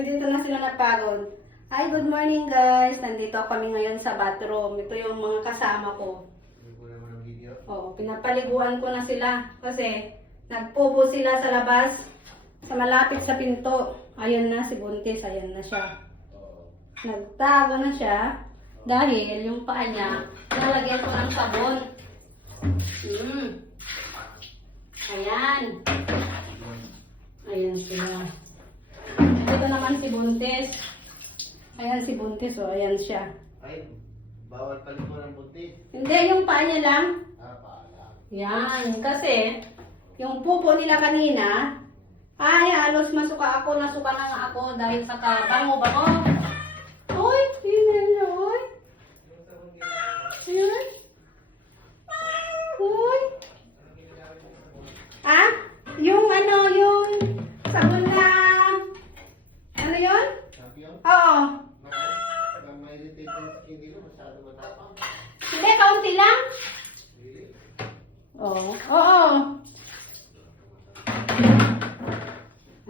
dito na sila napagod. Hi, good morning guys. Nandito kami ngayon sa bathroom. Ito yung mga kasama ko. Oo, pinapaliguan ko na sila kasi nagpupo sila sa labas sa malapit sa pinto. Ayun na si Buntis, ayun na siya. Nagtago na siya dahil yung paa niya nalagyan ko ng sabon. Mm. Ayan. Ayan sila. Buntis. Ayan si Buntis, oh. Ayan siya. Ay, bawal paliko ng puti. Hindi, yung paa niya lang. Ah, pala. Yan, kasi yung pupo nila kanina, ay halos masuka ako, nasuka na nga ako dahil sa kabango-bango. Uy, tingnan niyo, uy. Ayan. Uy. Ah, yung ano, yung sabon na, ano yun? Champion? Oo. Bakit? May irritated skin nila, masyado matapang. Hindi, kaunti lang. Really? Oo. Oo.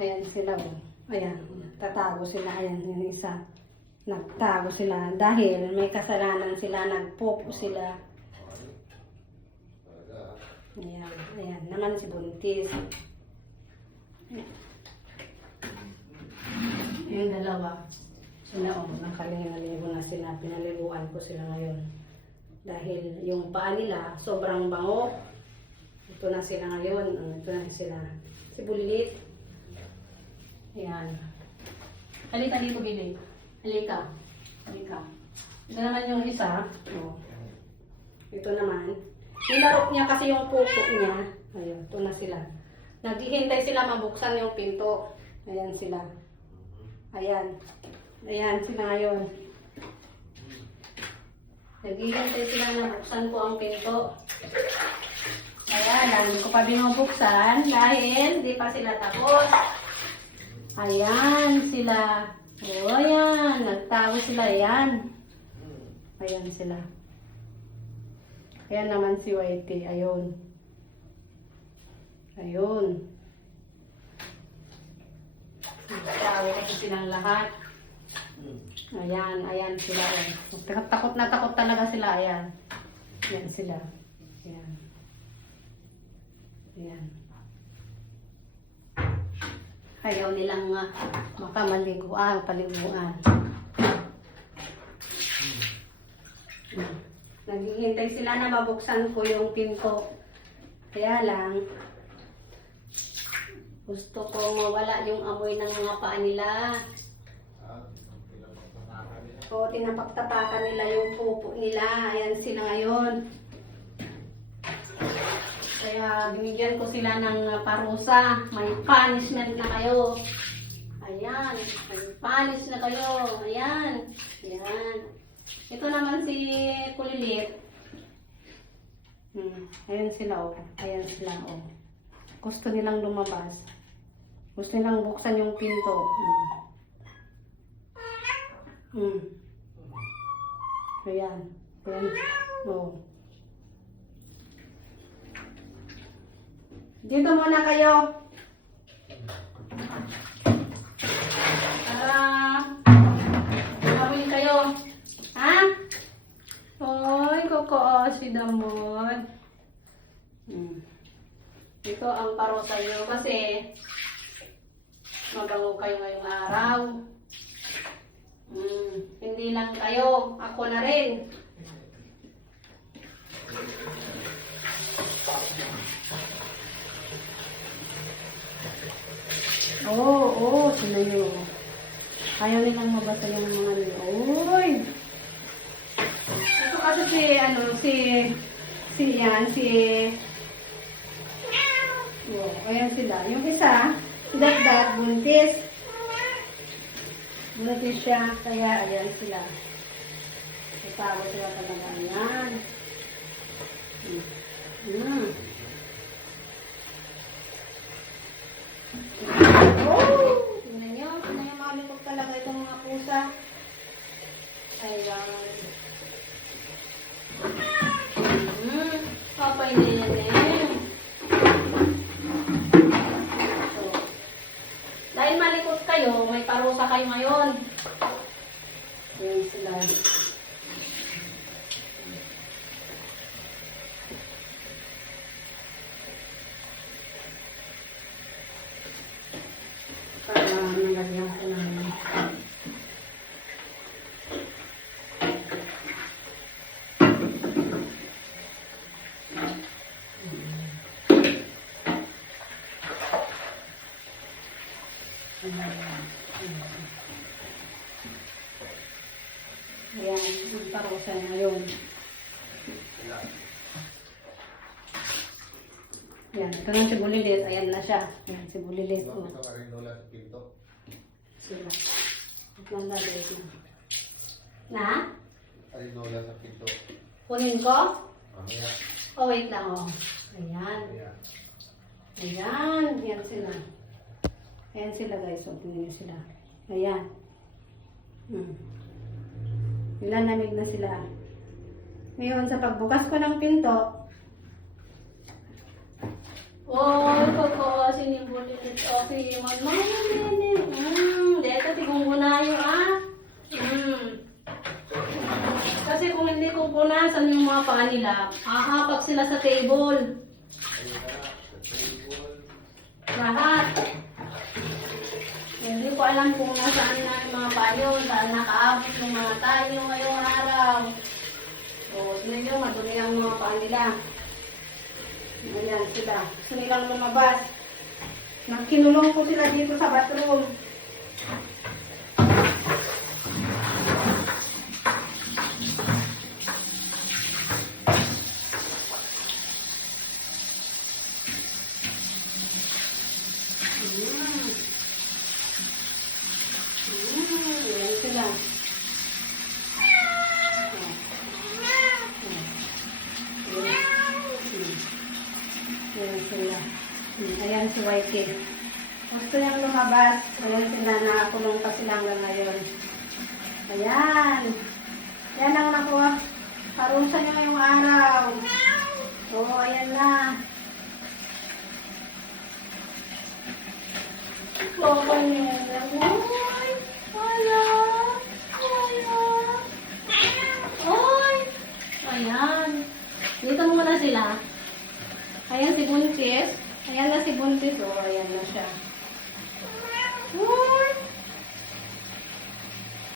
Ayan sila. Oh. Ayan. Tatago sila. Ayan. Yung isa. Nagtago sila. Dahil may kasalanan sila. Nagpopo sila. Ayan. Ayan. Naman si Buntis. Yung dalawa. Sila oh. Nakalingaligo na sila. Pinaliguan ko sila ngayon. Dahil yung paa nila sobrang bango. Ito na sila ngayon. Ito na sila. Si Bulit. Ayan. Halika dito, Billy. Halika. Halika. Ito naman yung isa. Oh. Ito naman. Nilarok niya kasi yung puso niya. Ayun, ito na sila. Naghihintay sila mabuksan yung pinto. Ayan sila. Ayan. Ayan sila ngayon. Naghihintay sila na buksan ko ang pinto. Ayan, lagi ko pa binubuksan dahil di pa sila tapos. Ayan sila. O, ayan. Nagtago sila. Ayan. Ayan sila. Ayan naman si Whitey. Ayun. Ayun. Nagtago kasi silang lahat. Ayan, ayan sila. Takot, takot na takot talaga sila. Ayan. Ayan sila. Ayan. Ayan. Ayaw nilang uh, makamaliguan, paliguan. Hmm. Naghihintay sila na mabuksan ko yung pinto. Kaya lang, gusto ko mawala yung amoy ng mga paa nila. Ah, pinapagpapaka nila. O, tinapaktapakan nila yung pupo nila. Ayan sila ngayon. Kaya binigyan ko sila ng uh, parusa. May punishment na kayo. Ayan. May punish na kayo. Ayan. Ayan. Ito naman si Kulilit. Hmm. Ayan sila oh. Ayan sila oh. Gusto nilang lumabas. Gusto nilang buksan yung pinto. Hmm. Hmm. Ayan. Ayan. Oh. Dito muna kayo. Para gawin kayo. Ha? Hoy, koko si Damon. Hmm. Ito ang parusa nyo kasi mabango kayo ngayong araw. Hmm. Hindi lang kayo, ako na rin. Oo, oh, oo, oh, sila yun. Ayaw nilang mabasa yung mga nila. Uy! Ito kasi si, ano, si, si yan, si, oh, ayan sila. Yung isa, Dagdag, buntis. Buntis siya, kaya ayan sila. Itago sila talaga. Ayan. Hmm. Hmm. Oh! Tingnan nyo, tingnan nyo malikot talaga itong mga pusa. Ayan. Hmm. Papay na yan eh. So, dahil malikot malungkot kayo, may parusa kayo ngayon. Ayan sila. Para nalagyan ko ng Ayan, magparusa na yun. Ayan, ito na si Bulilit. Ayan na siya. Ayan, si Bulilit. Bakit Oh, ito ka rin lola sa pinto? sila. At lang lalagay na. Na? Arin lola sa pinto. Kunin ko? Mamaya. Oh, wait lang, oh. Ayan. Mamaya. Ayan. Ayan sila. Ayan sila, guys. So, tingnan niyo sila. Ayan. Hmm. Nilalamig na sila. Ngayon, sa pagbukas ko ng pinto, Oh, koko, sinimbulit. Okay, mama, nene. Hmm, dito tigong gunayo, ah. Hmm. Kasi kung hindi ko punasan yung mga paa nila, hahapak sila sa table. Lahat. Hindi ko alam kung nasaan na yung mga payo, saan nakaabot yung mga tayo ngayong araw. O, tignan nyo, madumi ang mga paa nila. Ayan sila. Gusto nilang lumabas. Nagkinulong ko sila dito sa bathroom. Mm. Mm, ayan sila. Oh. Oh. Ayan. Mm. Ayan sila. Mm, Ayan si Whitey. Gusto niyang lumabas. Ayan sila, nakakulong pa sila hanggang ngayon. Ayan. Yan ang nakuha. Parusa niya ngayong araw. Oo, oh, ayan na. Niya. Uy! Wala! Wala! Uy! Ayan. Dito muna sila. Ayan si Buntis. Ayan na si Buntis. Oh, ayan na siya. Uy!